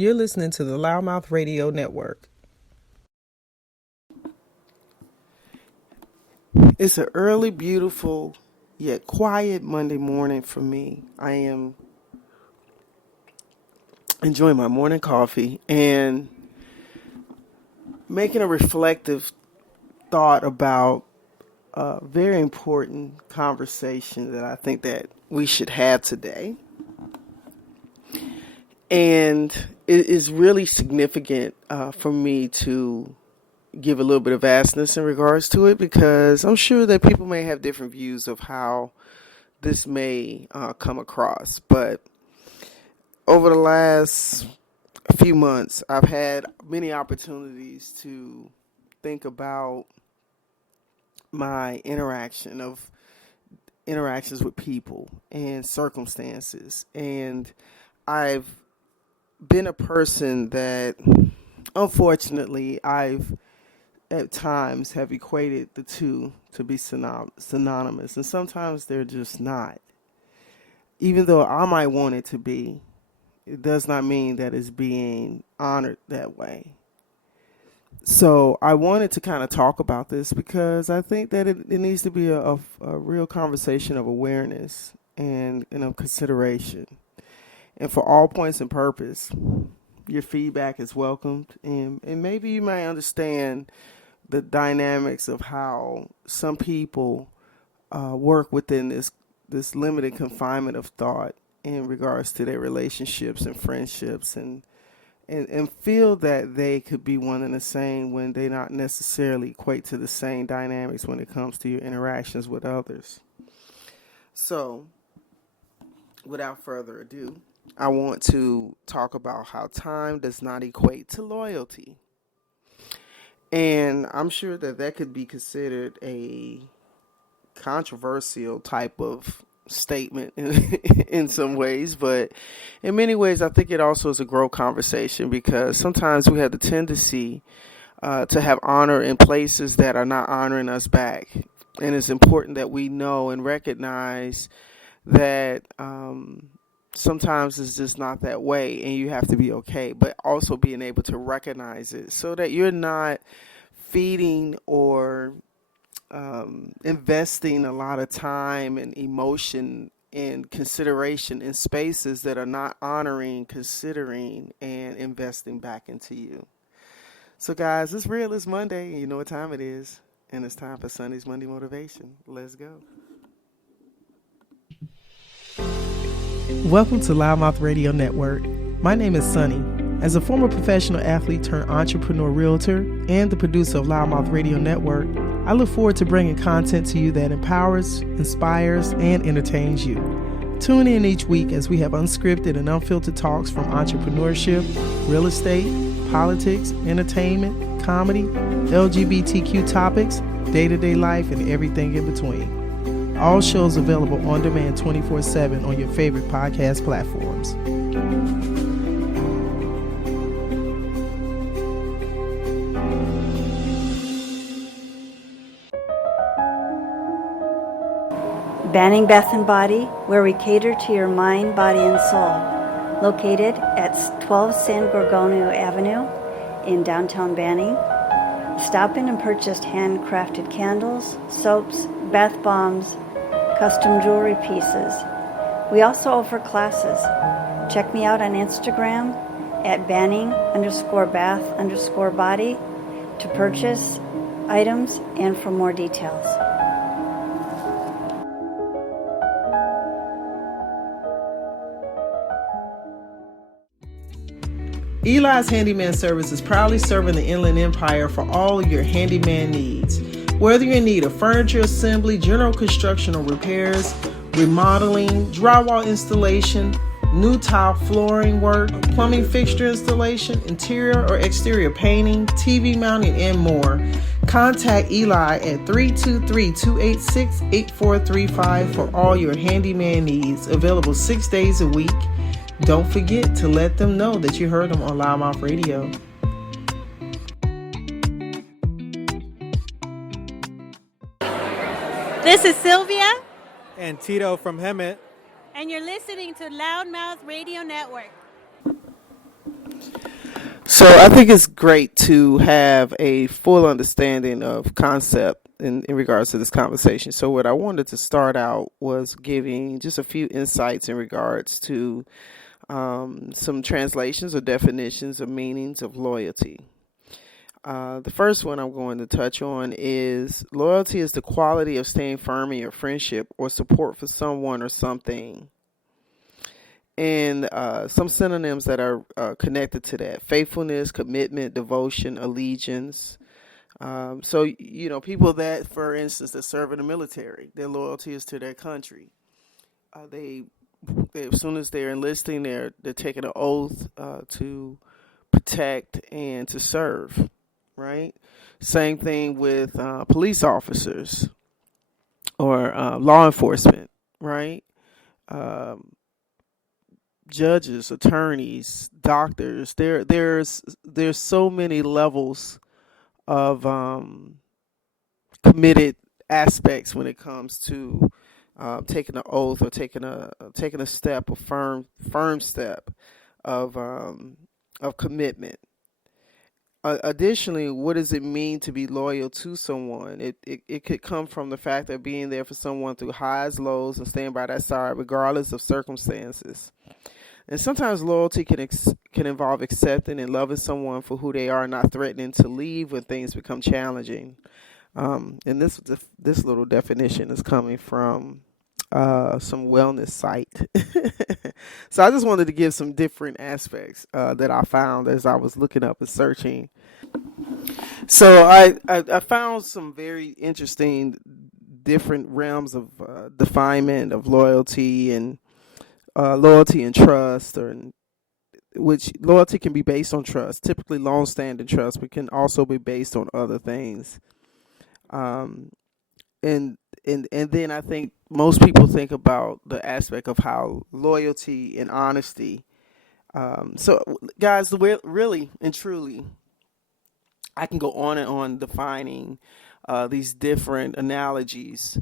You're listening to the Loudmouth Radio Network. It's an early, beautiful, yet quiet Monday morning for me. I am enjoying my morning coffee and making a reflective thought about a very important conversation that I think that we should have today. And it is really significant for me to give a little bit of vastness in regards to it, because I'm sure that people may have different views of how this may come across. But over the last few months, I've had many opportunities to think about my interactions with people and circumstances. And I've been a person that, unfortunately, I've at times have equated the two to be synonymous, and sometimes they're just not. Even though I might want it to be, it does not mean that it's being honored that way. So I wanted to kind of talk about this because I think that it needs to be a real conversation of awareness and of consideration. And for all points and purpose, your feedback is welcomed, and maybe you might understand the dynamics of how some people work within this limited confinement of thought in regards to their relationships and friendships, and feel that they could be one and the same when they not necessarily equate to the same dynamics when it comes to your interactions with others. So, without further ado, I want to talk about how time does not equate to loyalty. And I'm sure that could be considered a controversial type of statement in some ways, but in many ways I think it also is a growth conversation, because sometimes we have the tendency to have honor in places that are not honoring us back. And it's important that we know and recognize that sometimes it's just not that way, and you have to be okay, but also being able to recognize it so that you're not feeding or investing a lot of time and emotion and consideration in spaces that are not honoring, considering, and investing back into you. So guys, it's real. It's Monday, and you know what time it is, and it's time for Sonny's Monday Motivation. Let's go. Welcome to Loudmouth Radio Network. My name is Sonny. As a former professional athlete turned entrepreneur realtor and the producer of Loudmouth Radio Network, I look forward to bringing content to you that empowers, inspires, and entertains you. Tune in each week as we have unscripted and unfiltered talks from entrepreneurship, real estate, politics, entertainment, comedy, LGBTQ topics, day-to-day life, and everything in between. All shows available on demand 24/7 on your favorite podcast platforms. Banning Bath and Body, where we cater to your mind, body, and soul. Located at 12 San Gorgonio Avenue in downtown Banning. Stop in and purchase handcrafted candles, soaps, bath bombs, custom jewelry pieces. We also offer classes. Check me out on Instagram at banning_bath_body to purchase items and for more details. Eli's Handyman Service is proudly serving the Inland Empire for all your handyman needs. Whether you're in need of furniture assembly, general construction or repairs, remodeling, drywall installation, new tile flooring work, plumbing fixture installation, interior or exterior painting, TV mounting, and more, contact Eli at 323-286-8435 for all your handyman needs, available 6 days a week. Don't forget to let them know that you heard them on Loudmouth Radio. This is Sylvia. And Tito from Hemet. And you're listening to Loudmouth Radio Network. So I think it's great to have a full understanding of concept in regards to this conversation. So what I wanted to start out was giving just a few insights in regards to some translations or definitions of meanings of loyalty. The first one I'm going to touch on is loyalty is the quality of staying firm in your friendship or support for someone or something. And some synonyms that are connected to that: faithfulness, commitment, devotion, allegiance. So, people that, for instance, that serve in the military, their loyalty is to their country. They as soon as they're enlisting, they're taking an oath to protect and to serve, right? Same thing with police officers or law enforcement, right? Um, Judges, attorneys, doctors. There's so many levels of committed aspects when it comes to taking an oath or taking a step, a firm step of commitment. Additionally, what does it mean to be loyal to someone? It could come from the fact of being there for someone through highs, lows, and staying by that side regardless of circumstances. And sometimes loyalty can involve accepting and loving someone for who they are, not threatening to leave when things become challenging. And this little definition is coming from some wellness site. So I just wanted to give some different aspects that I found as I was looking up and searching. So I found some very interesting different realms of definement of loyalty and trust, which loyalty can be based on trust, typically long-standing trust, but can also be based on other things. Um, and then I think most people think about the aspect of how loyalty and honesty. So, guys, really and truly, I can go on and on defining these different analogies,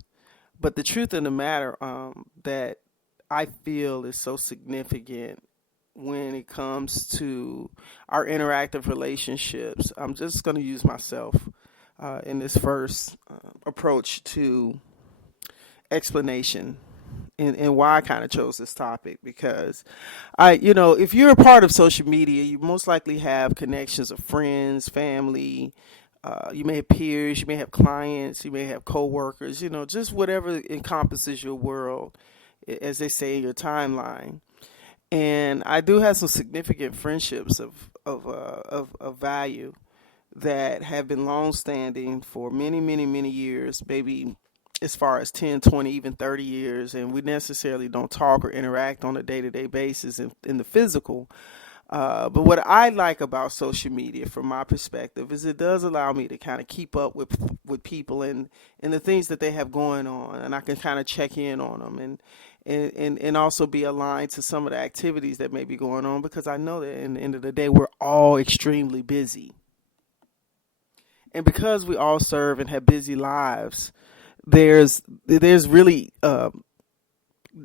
but the truth of the matter that I feel is so significant when it comes to our interactive relationships. I'm just going to use myself in this first approach to explanation and why I kind of chose this topic, because if you're a part of social media, you most likely have connections of friends, family. You may have peers, you may have clients, you may have coworkers, just whatever encompasses your world, as they say, in your timeline. And I do have some significant friendships of value that have been long-standing for many, many, many years, maybe as far as 10, 20, even 30 years, and we necessarily don't talk or interact on a day-to-day basis in the physical. But what I like about social media, from my perspective, is it does allow me to kind of keep up with people and the things that they have going on, and I can kind of check in on them and also be aligned to some of the activities that may be going on, because I know that in the end of the day, we're all extremely busy. And because we all serve and have busy lives, there's really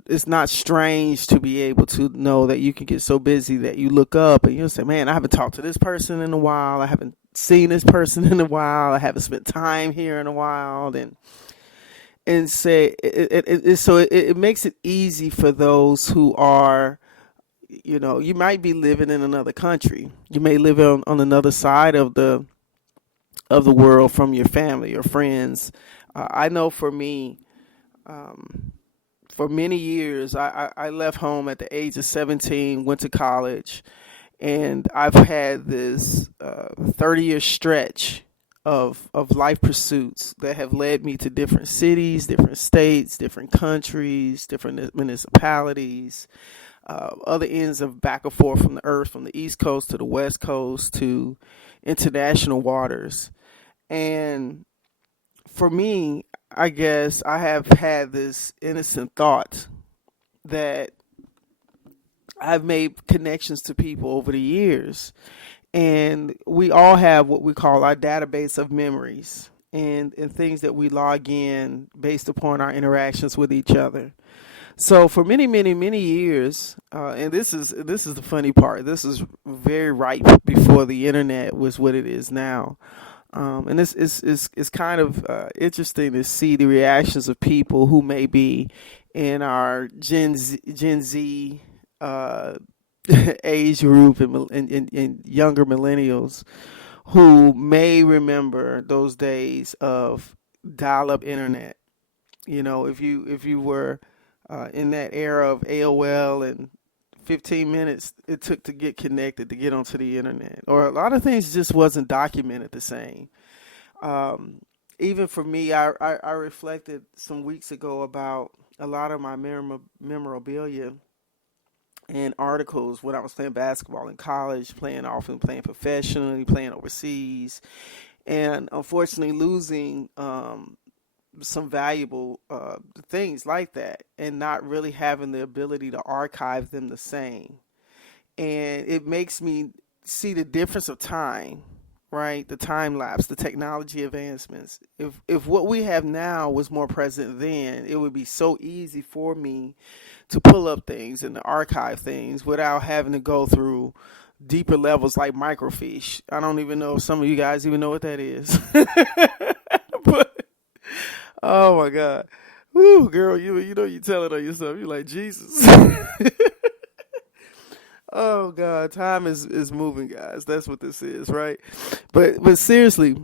it's not strange to be able to know that you can get so busy that you look up and you'll say, man, I haven't talked to this person in a while. I haven't seen this person in a while. I haven't spent time here in a while. And say it makes it easy for those who are, you might be living in another country. You may live on another side of the world from your family or friends. I know for me, for many years, I left home at the age of 17, went to college, and I've had this 30-year stretch of life pursuits that have led me to different cities, different states, different countries, different municipalities, other ends of back and forth from the earth, from the East Coast to the West Coast to international waters. And for me, I guess I have had this innocent thought that I've made connections to people over the years. And we all have what we call our database of memories and things that we log in based upon our interactions with each other. So for many, many, many years, and this is the funny part. This is very right before the internet was what it is now. And it's kind of interesting to see the reactions of people who may be in our Gen Z uh, age group and younger millennials who may remember those days of dial-up internet. If you were in that era of AOL and 15 minutes it took to get connected to get onto the internet, or a lot of things just wasn't documented the same. Um, Even for me, I reflected some weeks ago about a lot of my memorabilia and articles when I was playing basketball in college, playing often, playing professionally, playing overseas, and unfortunately losing some valuable things like that, and not really having the ability to archive them the same. And it makes me see the difference of time, right? The time lapse, the technology advancements. If what we have now was more present then, it would be so easy for me to pull up things and to archive things without having to go through deeper levels like microfiche. I don't even know if some of you guys even know what that is. But oh my God. Woo, girl, you know you telling on yourself. You're like, Jesus. Oh God, time is moving, guys. That's what this is, right? But seriously,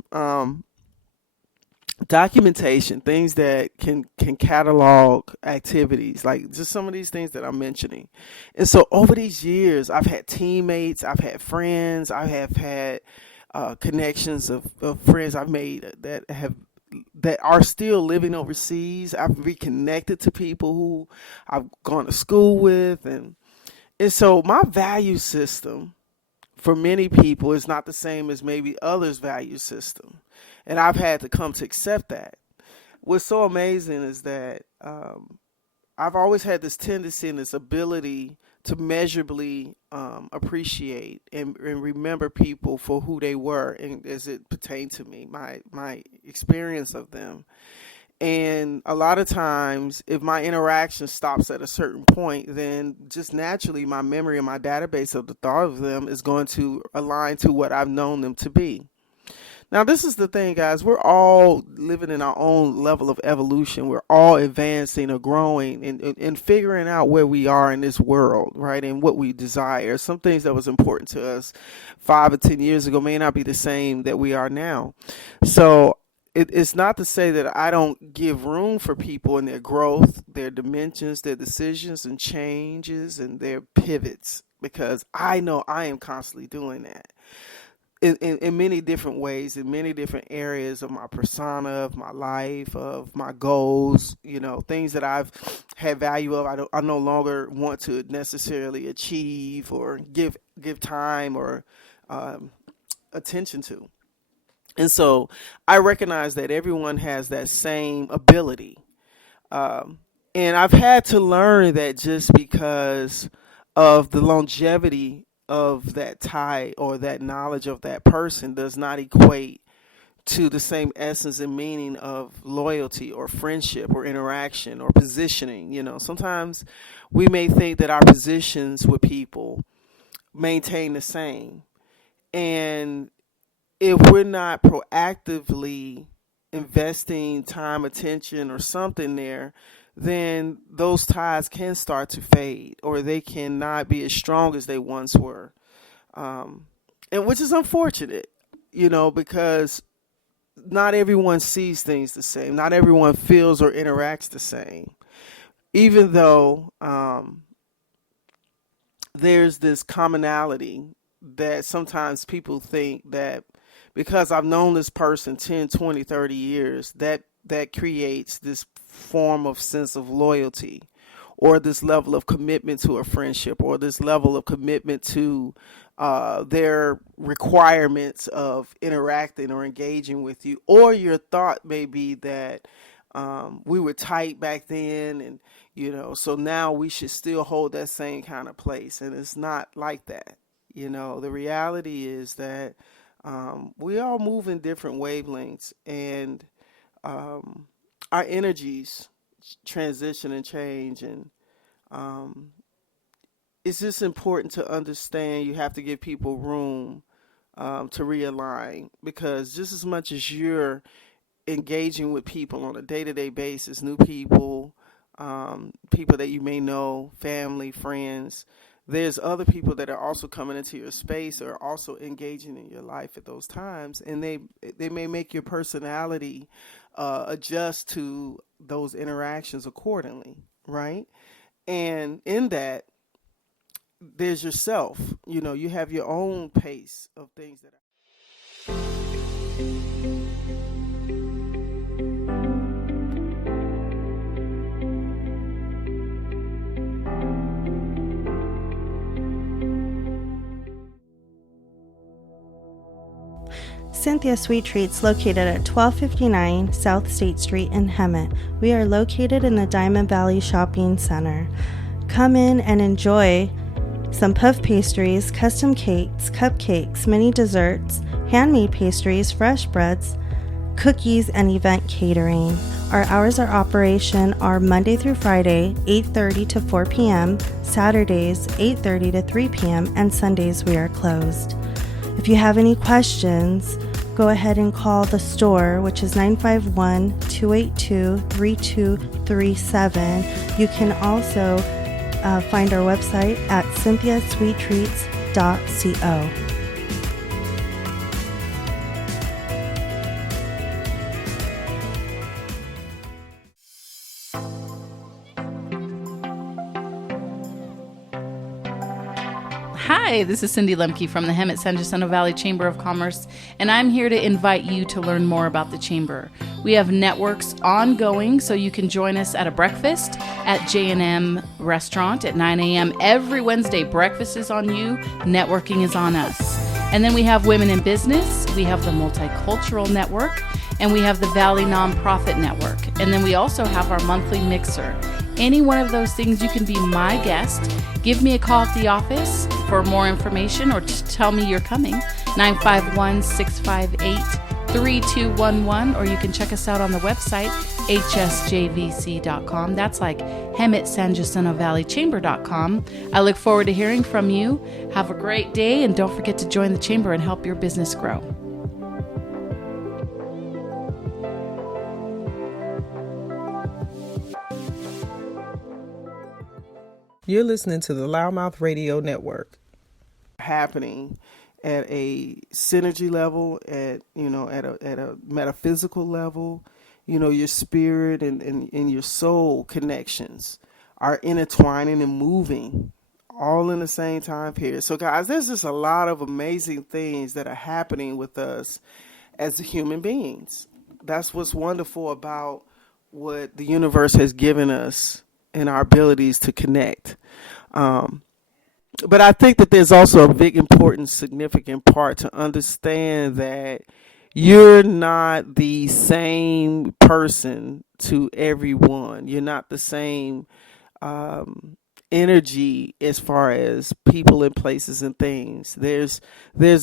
documentation, things that can catalog activities, like just some of these things that I'm mentioning. And so over these years, I've had teammates, I've had friends, I have had connections of friends I've made that are still living overseas. I've reconnected to people who I've gone to school with, and so my value system for many people is not the same as maybe others' value system. And I've had to come to accept that. What's so amazing is that I've always had this tendency and this ability to measurably appreciate and remember people for who they were, and as it pertained to me, my experience of them. And a lot of times, if my interaction stops at a certain point, then just naturally my memory and my database of the thought of them is going to align to what I've known them to be. Now, this is the thing, guys. We're all living in our own level of evolution. We're all advancing or growing and figuring out where we are in this world, right? And what we desire. Some things that was important to us 5 or 10 years ago may not be the same that we are now. So it's not to say that I don't give room for people in their growth, their dimensions, their decisions and changes and their pivots, because I know I am constantly doing that in many different ways, in many different areas of my persona, of my life, of my goals, things that I've had value of. I no longer want to necessarily achieve or give time or attention to. And so I recognize that everyone has that same ability. Um, and I've had to learn that just because of the longevity of that tie or that knowledge of that person does not equate to the same essence and meaning of loyalty or friendship or interaction or positioning. Sometimes we may think that our positions with people maintain the same. And if we're not proactively investing time, attention, or something there, then those ties can start to fade, or they cannot be as strong as they once were. Um, and which is unfortunate, because not everyone sees things the same. Not everyone feels or interacts the same. Even though there's this commonality that sometimes people think that because I've known this person 10, 20, 30 years, that creates this form of sense of loyalty or this level of commitment to a friendship or this level of commitment to their requirements of interacting or engaging with you. Or your thought may be that we were tight back then, and so now we should still hold that same kind of place. And it's not like that. The reality is that we all move in different wavelengths, and our energies transition and change. And Um, it's just important to understand you have to give people room to realign, because just as much as you're engaging with people on a day-to-day basis, new people, people that you may know, family, friends, there's other people that are also coming into your space or also engaging in your life at those times, and they may make your personality adjust to those interactions accordingly, right? And in that, there's yourself. You have your own pace of things that Cynthia Sweet Treats, located at 1259 South State Street in Hemet. We are located in the Diamond Valley Shopping Center. Come in and enjoy some puff pastries, custom cakes, cupcakes, mini desserts, handmade pastries, fresh breads, cookies, and event catering. Our hours of operation are Monday through Friday, 8:30 to 4 p.m., Saturdays, 8:30 to 3 p.m., and Sundays we are closed. If you have any questions, go ahead and call the store, which is 951-282-3237. You can also find our website at cynthiasweettreats.co. Hi, this is Cindy Lemke from the Hemet San Jacinto Valley Chamber of Commerce, and I'm here to invite you to learn more about the Chamber. We have networks ongoing, so you can join us at a breakfast at J&M Restaurant at 9 a.m. every Wednesday. Breakfast is on you, networking is on us. And then we have Women in Business, we have the Multicultural Network, and we have the Valley Nonprofit Network. And then we also have our monthly mixer. Any one of those things, you can be my guest. Give me a call at the office for more information, or just tell me you're coming, 951-658-3211, or you can check us out on the website, hsjvc.com. That's like Hemet San Jacinto Valley Chamber.com. I look forward to hearing from you. Have a great day, and don't forget to join the Chamber and help your business grow. You're listening to the Loudmouth Radio Network. happening at a synergy level, at a metaphysical level, your spirit and your soul connections are intertwining and moving all in the same time period. So guys, there's just a lot of amazing things that are happening with us as human beings. That's what's wonderful about what the universe has given us and our abilities to connect. But I think that there's also a big, important, significant part to understand that you're not the same person to everyone. You're not the same energy as far as people and places and things. There's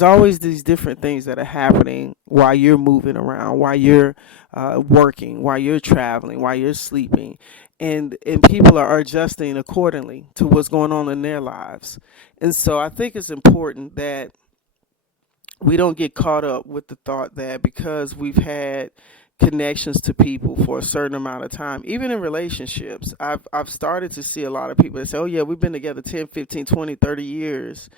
always these different things that are happening while you're moving around, while you're working, while you're traveling, while you're sleeping. And people are adjusting accordingly to what's going on in their lives. And so I think it's important that we don't get caught up with the thought that because we've had connections to people for a certain amount of time, even in relationships, I've started to see a lot of people that say, oh yeah, we've been together 10, 15, 20, 30 years.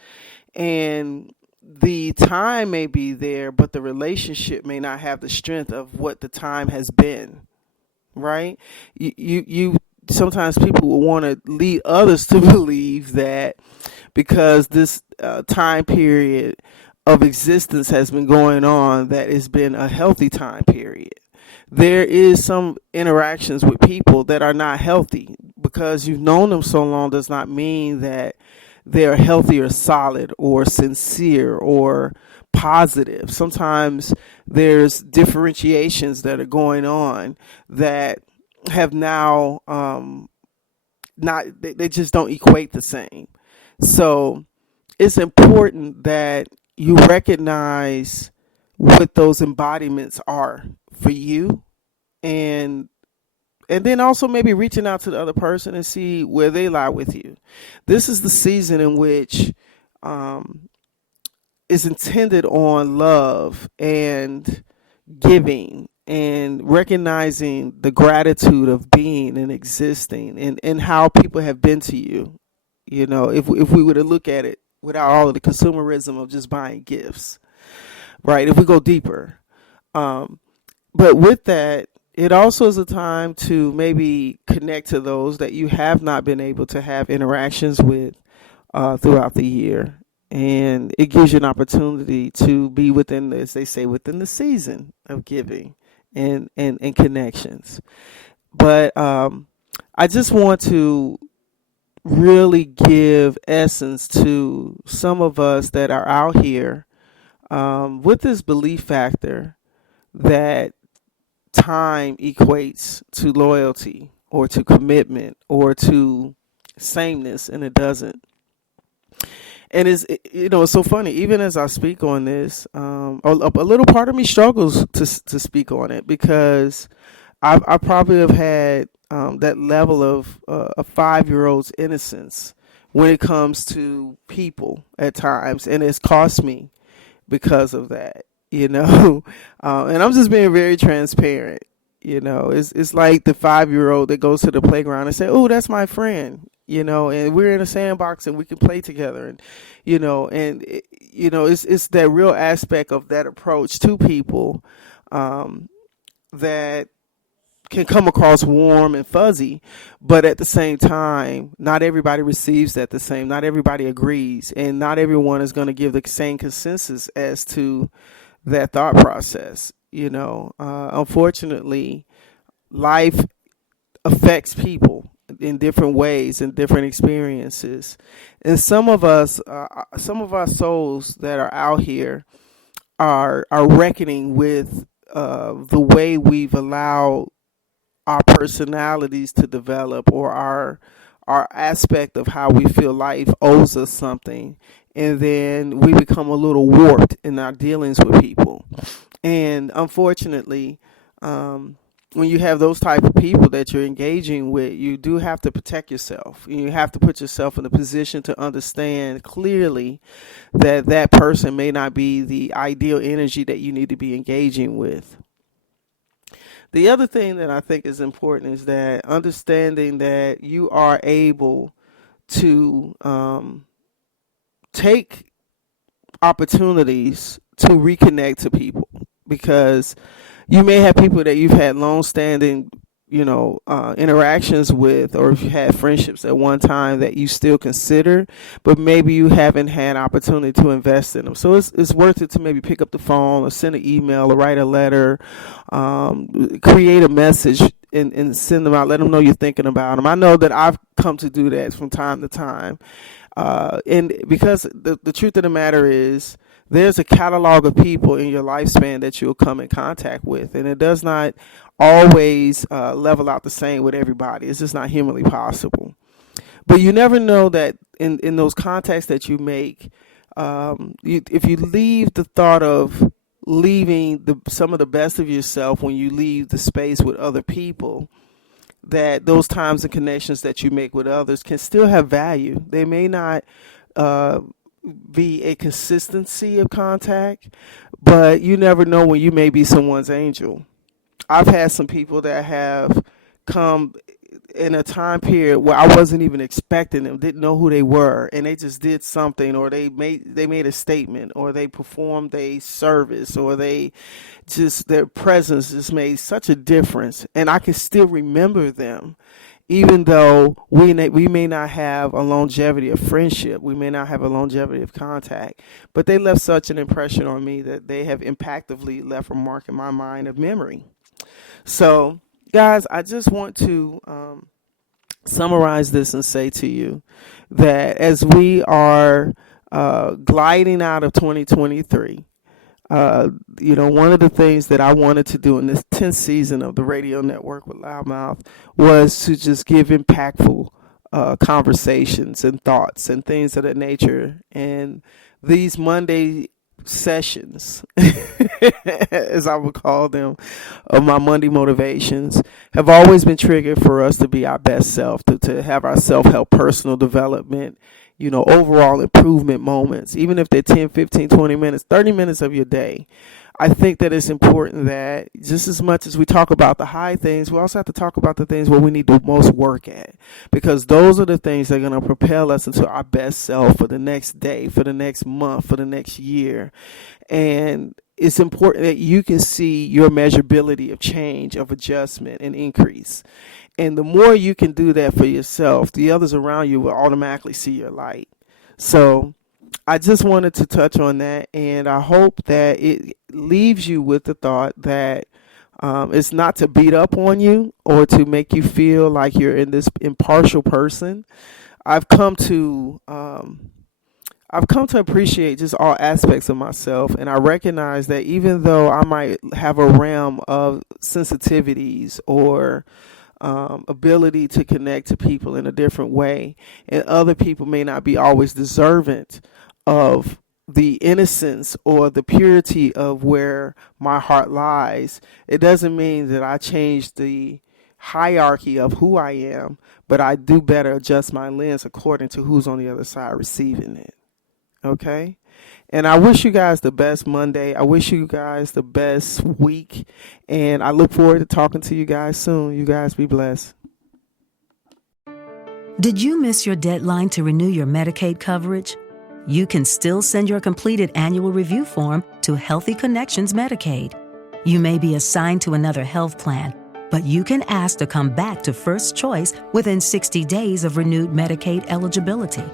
And the time may be there, but the relationship may not have the strength of what the time has been. Right? You sometimes people will want to lead others to believe that because this time period of existence has been going on, that it's been a healthy time period. There is some interactions with people that are not healthy. Because you've known them so long does not mean that they're healthy or solid or sincere or positive. Sometimes there's differentiations that are going on that have now they just don't equate the same. So it's important that you recognize what those embodiments are for you, and and then also maybe reaching out to the other person and see where they lie with you. This is the season in which is intended on love and giving and recognizing the gratitude of being and existing, and how people have been to you. You know, if we were to look at it without all of the consumerism of just buying gifts, right? If we go deeper. But with that, it also is a time to maybe connect to those that you have not been able to have interactions with throughout the year. And it gives you an opportunity to be within, as they say, within the season of giving and connections. But I just want to really give essence to some of us that are out here with this belief factor that time equates to loyalty or to commitment or to sameness, and it doesn't. And it's so funny. Even as I speak on this, a little part of me struggles to speak on it, because I probably have had that level of a 5-year-old's innocence when it comes to people at times, and it's cost me because of that. And I'm just being very transparent. It's like the 5-year-old that goes to the playground and say, "Oh, that's my friend," and we're in a sandbox and we can play together, and it's that real aspect of that approach to people that can come across warm and fuzzy, but at the same time, not everybody receives that the same. Not everybody agrees, and not everyone is going to give the same consensus as to that thought process. Unfortunately, life affects people in different ways and different experiences, and some of our souls that are out here are reckoning with the way we've allowed our personalities to develop, or our aspect of how we feel life owes us something, and then we become a little warped in our dealings with people. And unfortunately, when you have those type of people that you're engaging with, you do have to protect yourself. You have to put yourself in a position to understand clearly that that person may not be the ideal energy that you need to be engaging with. The other thing that I think is important is that understanding that you are able to take opportunities to reconnect to people, because you may have people that you've had long-standing, interactions with, or if you had friendships at one time that you still consider, but maybe you haven't had opportunity to invest in them. So it's worth it to maybe pick up the phone or send an email or write a letter, create a message and send them out. Let them know you're thinking about them. I know that I've come to do that from time to time. And because the truth of the matter is, there's a catalog of people in your lifespan that you'll come in contact with, and it does not always level out the same with everybody. It's just not humanly possible. But you never know that in those contacts that you make, if you leave the thought of leaving some of the best of yourself when you leave the space with other people, that those times and connections that you make with others can still have value. They may not be a consistency of contact, but you never know when you may be someone's angel. I've had some people that have come in a time period where I wasn't even expecting them, didn't know who they were, and they just did something, or they made a statement, or they performed a service, or their presence just made such a difference, and I can still remember them. Even though we may not have a longevity of friendship, we may not have a longevity of contact, but they left such an impression on me that they have impactively left a mark in my mind of memory. So, guys, I just want to summarize this and say to you that as we are gliding out of 2023, one of the things that I wanted to do in this 10th season of the radio network with Loudmouth was to just give impactful conversations and thoughts and things of that nature. And these Monday sessions, as I would call them, of my Monday motivations have always been triggered for us to be our best self, to have our self-help personal development, overall improvement moments, even if they're 10, 15, 20 minutes, 30 minutes of your day. I think that it's important that just as much as we talk about the high things, we also have to talk about the things where we need the most work at, because those are the things that are going to propel us into our best self for the next day, for the next month, for the next year. And it's important that you can see your measurability of change, of adjustment and increase. And the more you can do that for yourself, the others around you will automatically see your light. So I just wanted to touch on that, and I hope that it leaves you with the thought that it's not to beat up on you or to make you feel like you're in this impartial person. I've come to appreciate just all aspects of myself, and I recognize that even though I might have a realm of sensitivities or ability to connect to people in a different way, and other people may not be always deserving of the innocence or the purity of where my heart lies, it doesn't mean that I change the hierarchy of who I am, but I do better adjust my lens according to who's on the other side receiving it. Okay? And I wish you guys the best Monday. I wish you guys the best week. And I look forward to talking to you guys soon. You guys be blessed. Did you miss your deadline to renew your Medicaid coverage? You can still send your completed annual review form to Healthy Connections Medicaid. You may be assigned to another health plan, but you can ask to come back to First Choice within 60 days of renewed Medicaid eligibility.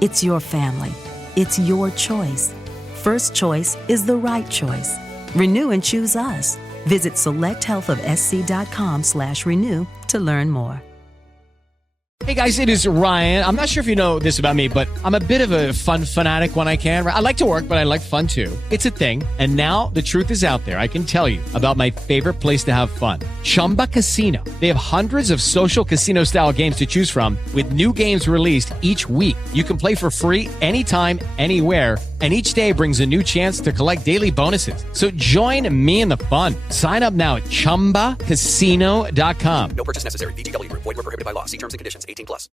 It's your family. It's your choice. First Choice is the right choice. Renew and choose us. Visit selecthealthofsc.com/renew to learn more. Hey guys, it is Ryan. I'm not sure if you know this about me, but I'm a bit of a fun fanatic when I can. I like to work, but I like fun too. It's a thing. And now the truth is out there. I can tell you about my favorite place to have fun. Chumba Casino. They have hundreds of social casino style games to choose from with new games released each week. You can play for free anytime, anywhere. And each day brings a new chance to collect daily bonuses. So join me in the fun. Sign up now at ChumbaCasino.com. No purchase necessary. VGW Group. Void where prohibited by law. See terms and conditions. 18+.